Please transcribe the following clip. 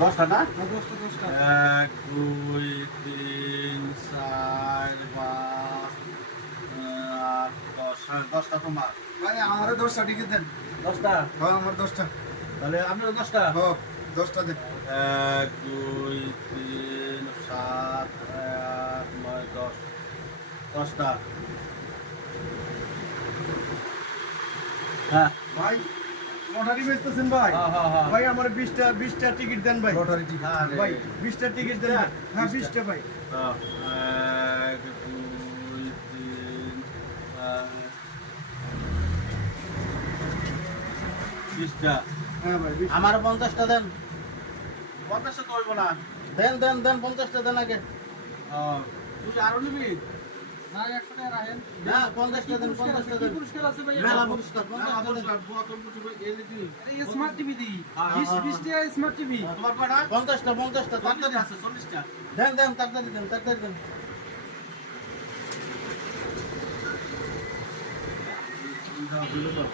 10টা না? হ্যাঁ, 10টা 10টা। 1 2 3 4 5 8 10 10টা তোমার। ভাই আমারও 10টা টিকিট দেন। 10টা? হ্যাঁ আমার 10টা। তাহলে আপনিও 10টা? হ্যাঁ 10টা দেন। 1 2 3 7 8 9 10 10টা। হ্যাঁ ভাই লটারি বেচতেছেন ভাই? হ্যাঁ হ্যাঁ হ্যাঁ। ভাই আমার 20টা টিকিট দেন ভাই। লটারি টিকিট আরে। ভাই 20টা টিকিট দেন ভাই। হ্যাঁ 20টা ভাই। 1 2 3 20টা। হ্যাঁ ভাই 20টা। আমার 50টা দেন। 50টা তো হইব না। দেন দেন দেন 50টা দেন আগে। তুই আরো নিবি? না 100 টাকা রাখেন। না 50টা দেন 50টা দেন। পুরস্কার আছে ভাই? মেলা পুরস্কার 50টা দেন। এই স্মার্ট টিভি দি। হ্যাঁ, 20 টাকা স্মার্ট টিভি। তোমার কয়টা? 50টা তাড়াতাড়ি আছে 40টা। দেন দেন তাড়াতাড়ি দেন। দিল তো।